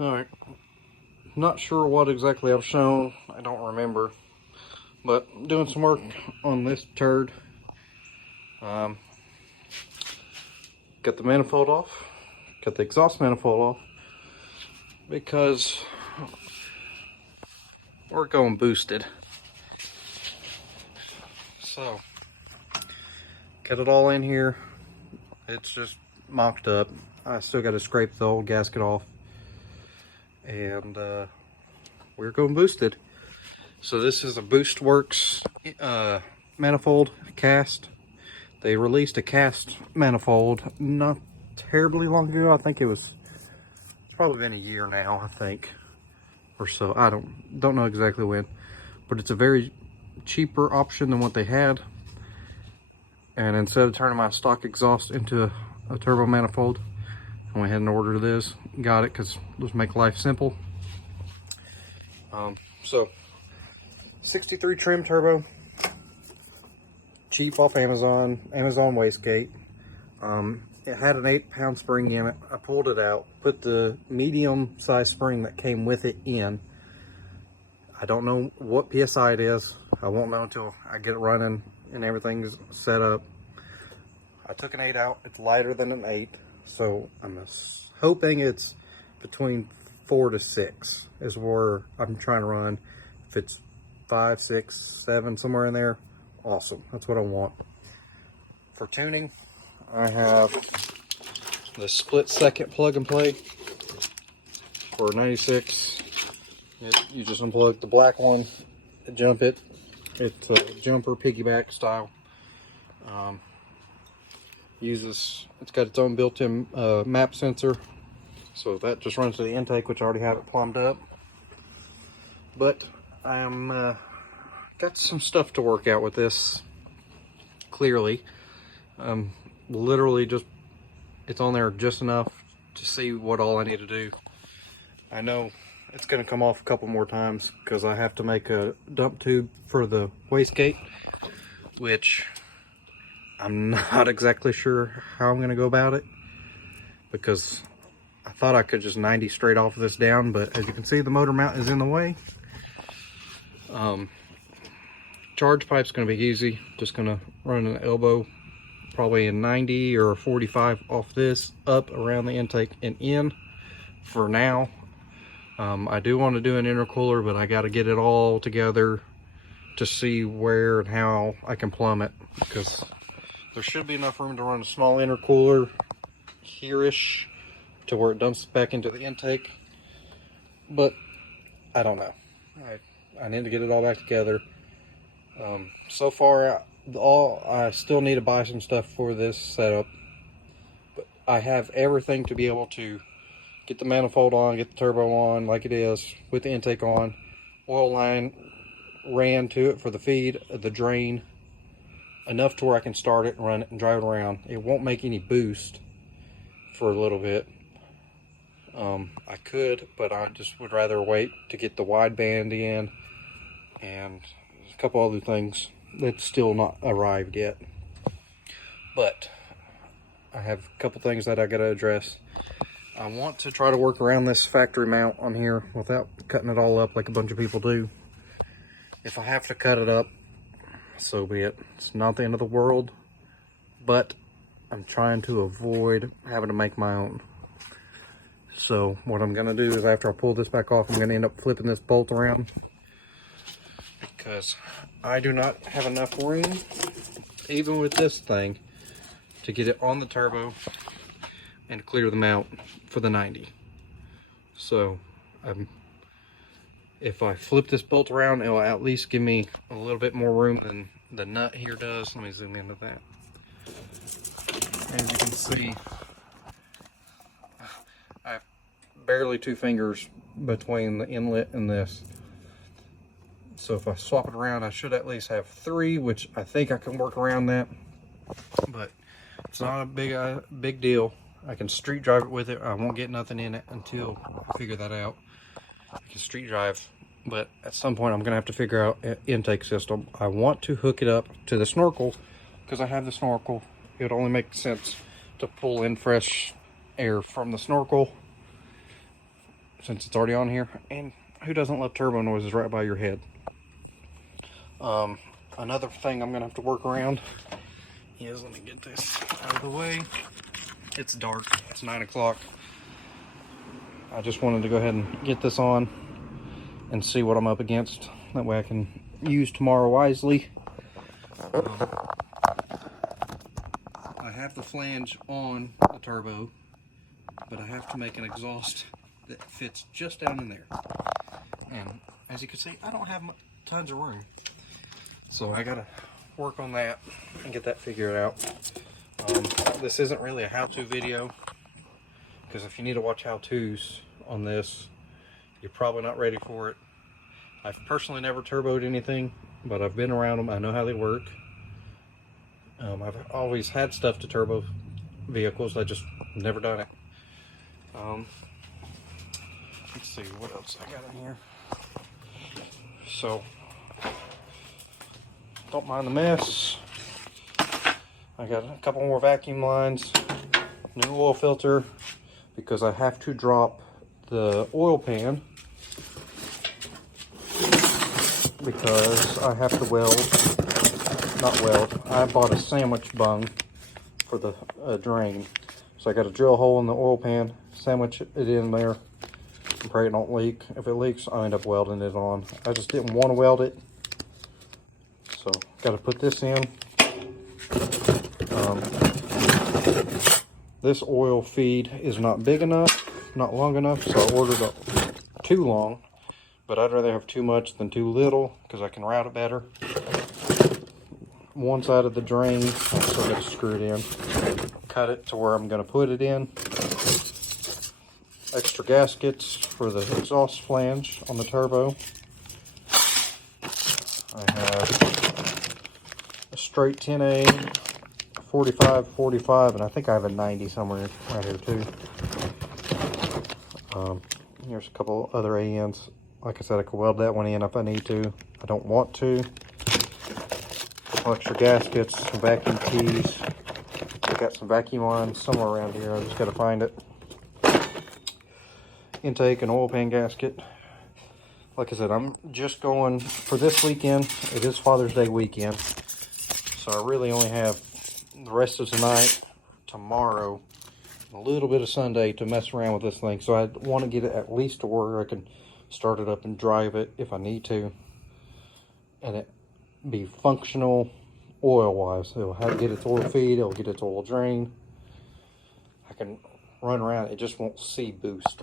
Alright, not sure what exactly I've shown, I don't remember, but doing some work on this turd. Got the manifold off, got the exhaust manifold off, because we're going boosted. So, got it all in here, it's just mocked up. I still got to scrape the old gasket off, and we're going boosted. So this is a BoostWorks manifold cast. They released a cast manifold not terribly long ago. I think it's probably been a year now, I think, or so. I don't know exactly when, but it's a very cheaper option than what they had. And instead of turning my stock exhaust into a turbo manifold, I went ahead and ordered this. Got it because let's make life simple. So 63 trim turbo, cheap off Amazon wastegate. It had an 8-pound spring in it. I pulled it out, put the medium size spring that came with it in. I don't know what PSI it is. I won't know until I get it running and everything's set up. I took an 8 out. It's lighter than an 8, so I'm hoping it's between 4 to 6 is where I'm trying to run. If it's 5, 6, 7, somewhere in there, awesome. That's what I want. For tuning, I have the split second plug and play for 96. You just unplug the black one, jump it. It's a jumper piggyback style. It's got its own built-in map sensor, so that just runs to the intake, which I already have it plumbed up. But I am got some stuff to work out with this. Clearly, literally just it's on there just enough to see what all I need to do. I know it's going to come off a couple more times because I have to make a dump tube for the wastegate, which I'm not exactly sure how I'm going to go about it, because I thought I could just 90 straight off of this down, but as you can see, the motor mount is in the way. Charge pipe's going to be easy. Just going to run an elbow, probably a 90 or a 45 off this, up around the intake and in for now. I do want to do an intercooler, but I got to get it all together to see where and how I can plumb it, because there should be enough room to run a small intercooler here-ish to where it dumps back into the intake, but I don't know. I need to get it all back together. So far, I still need to buy some stuff for this setup, but I have everything to be able to get the manifold on, get the turbo on like it is, with the intake on, oil line ran to it for the feed, the drain, enough to where I can start it and run it and drive it around. It won't make any boost for a little bit. I could, but I just would rather wait to get the wideband in and a couple other things that's still not arrived yet. But I have a couple things that I gotta address. I want to try to work around this factory mount on here without cutting it all up like a bunch of people do. If I have to cut it up, so be it. It's not the end of the world, but I'm trying to avoid having to make my own. So what I'm gonna do is, after I pull this back off, I'm gonna end up flipping this bolt around, because I do not have enough room, even with this thing, to get it on the turbo and clear the mount for the 90. So if I flip this bolt around, it'll at least give me a little bit more room than the nut here does. Let me zoom into that. As you can see, I have barely 2 fingers between the inlet and this. So if I swap it around, I should at least have 3, which I think I can work around that. But it's not a big deal. I can street drive it with it. I won't get nothing in it until I figure that out. I can street drive, but at some point I'm gonna have to figure out an intake system. I want to hook it up to the snorkel, because I have the snorkel. It would only make sense to pull in fresh air from the snorkel since it's already on here. And who doesn't love turbo noises right by your head? Another thing I'm gonna have to work around is, let me get this out of the way. It's dark, it's 9 o'clock. I just wanted to go ahead and get this on and see what I'm up against. That way I can use tomorrow wisely. I have the flange on the turbo, but I have to make an exhaust that fits just down in there. And as you can see, I don't have tons of room. So I gotta work on that and get that figured out. This isn't really a how-to video, because if you need to watch how-tos on this, you're probably not ready for it. I've personally never turboed anything, but I've been around them. I know how they work. I've always had stuff to turbo vehicles. I just never done it. Let's see what else I got in here. So, don't mind the mess. I got a couple more vacuum lines, new oil filter, because I have to drop the oil pan because I have to I bought a sandwich bung for the drain. So I got to drill a hole in the oil pan, sandwich it in there, and pray it don't leak. If it leaks, I'll end up welding it on. I just didn't want to weld it. So got to put this in. This oil feed is not big enough, not long enough, so I ordered too long, but I'd rather have too much than too little because I can route it better. One side of the drain, I still got to screw it in, cut it to where I'm going to put it in. Extra gaskets for the exhaust flange on the turbo. I have a straight 10A, 45, and I think I have a 90 somewhere right here too. Here's a couple other ANs. Like I said, I could weld that one in if I need to. I don't want to. Some extra gaskets, some vacuum keys. I got some vacuum lines somewhere around here. I just got to find it. Intake and oil pan gasket. Like I said, I'm just going for this weekend. It is Father's Day weekend, so I really only have the rest of tonight, tomorrow, a little bit of Sunday to mess around with this thing. So I want to get it at least to where I can start it up and drive it if I need to, and it be functional oil wise. It'll get its oil feed, it'll get its oil drain. I can run around, it just won't see boost,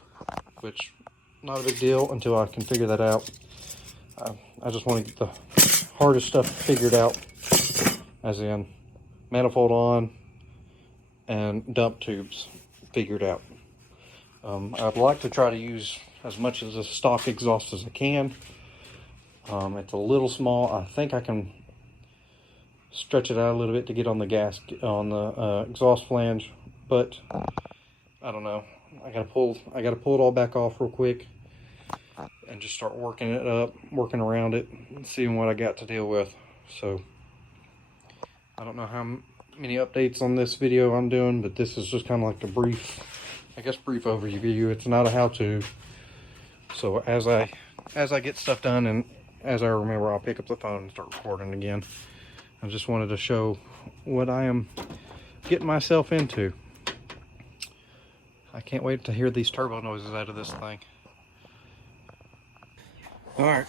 which not a big deal until I can figure that out. I just want to get the hardest stuff figured out, as in manifold on and dump tubes figured out. I'd like to try to use as much of the stock exhaust as I can. It's a little small. I think I can stretch it out a little bit to get on the exhaust flange, but I don't know. I gotta pull it all back off real quick and just start working it up, working around it, and seeing what I got to deal with. So I don't know how many updates on this video I'm doing, but this is just kind of like a brief overview. It's not a how-to. So as I get stuff done and as I remember, I'll pick up the phone and start recording again. I just wanted to show what I am getting myself into. I can't wait to hear these turbo noises out of this thing. All right,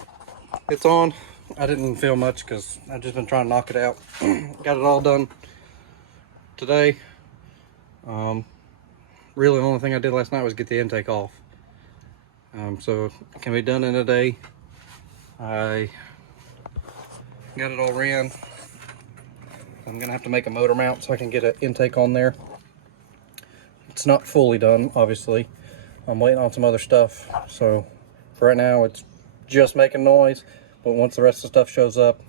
it's on. I didn't film much because I've just been trying to knock it out. Got it all done today. Really the only thing I did last night was get the intake off. So it can be done in a day. I got it all ran. I'm gonna have to make a motor mount so I can get an intake on there. It's not fully done, obviously. I'm waiting on some other stuff. So for right now, it's just making noise. But once the rest of the stuff shows up,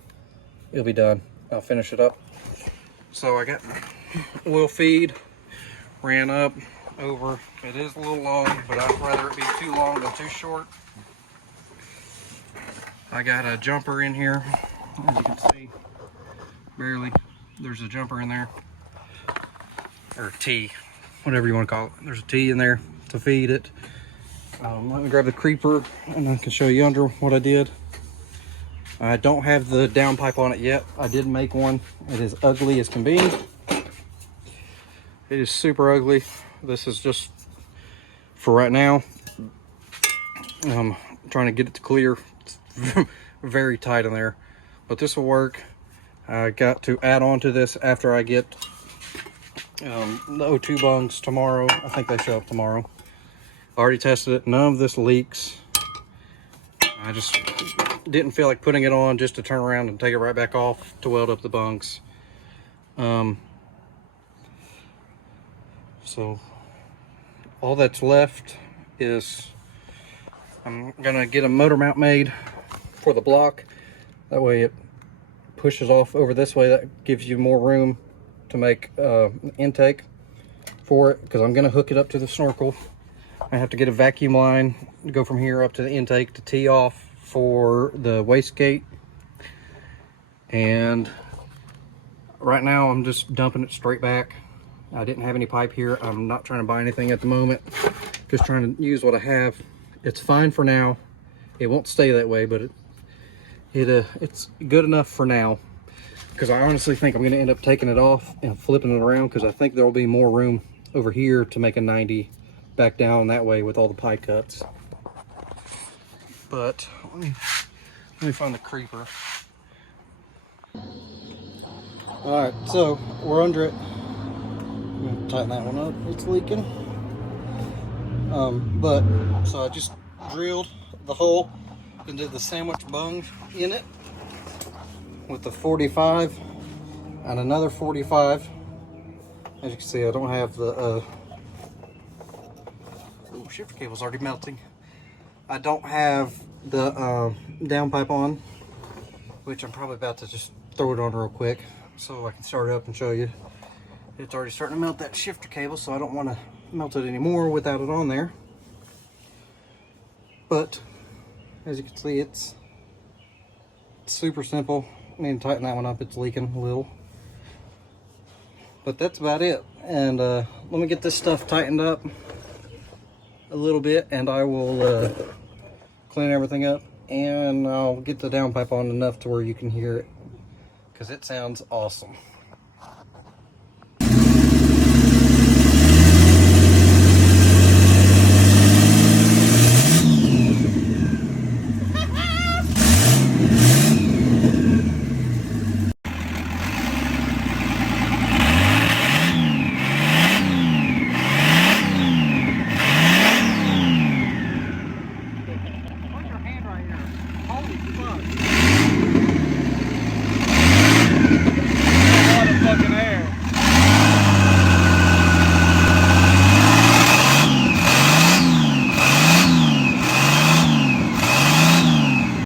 it'll be done. I'll finish it up. So I got oil feed, ran up, over. It is a little long, but I'd rather it be too long than too short. I got a jumper in here, as you can see, barely. There's a jumper in there, or T, whatever you want to call it. There's a T in there to feed it. Let me grab the creeper and I can show you under what I did. I don't have the downpipe on it yet. I did make one. It is ugly as can be. It is super ugly. This is just for right now. I'm trying to get it to clear. It's very tight in there, but this will work. I got to add on to this after I get the O2 bungs tomorrow. I think they show up tomorrow. I already tested it. None of this leaks. I just didn't feel like putting it on just to turn around and take it right back off to weld up the bunks. So all that's left is I'm gonna get a motor mount made for the block. That way it pushes off over this way. That gives you more room to make intake for it, because I'm gonna hook it up to the snorkel. I have to get a vacuum line to go from here up to the intake to tee off for the wastegate. And right now I'm just dumping it straight back. I didn't have any pipe here. I'm not trying to buy anything at the moment. Just trying to use what I have. It's fine for now. It won't stay that way, but it's good enough for now. Because I honestly think I'm going to end up taking it off and flipping it around, because I think there will be more room over here to make a 90 back down that way with all the pie cuts. But let me find the creeper. All right, so we're under it. I'm gonna tighten that one up. It's leaking. So I just drilled the hole and did the sandwich bung in it with the 45 and another 45. As you can see, I don't have the shifter cable's already melting. I don't have the downpipe on, which I'm probably about to just throw it on real quick so I can start it up and show you. It's already starting to melt that shifter cable, so I don't want to melt it anymore without it on there. But as you can see, it's super simple. I need to tighten that one up. It's leaking a little. But that's about it. And let me get this stuff tightened up a little bit, and I will clean everything up, and I'll get the downpipe on enough to where you can hear it, because it sounds awesome.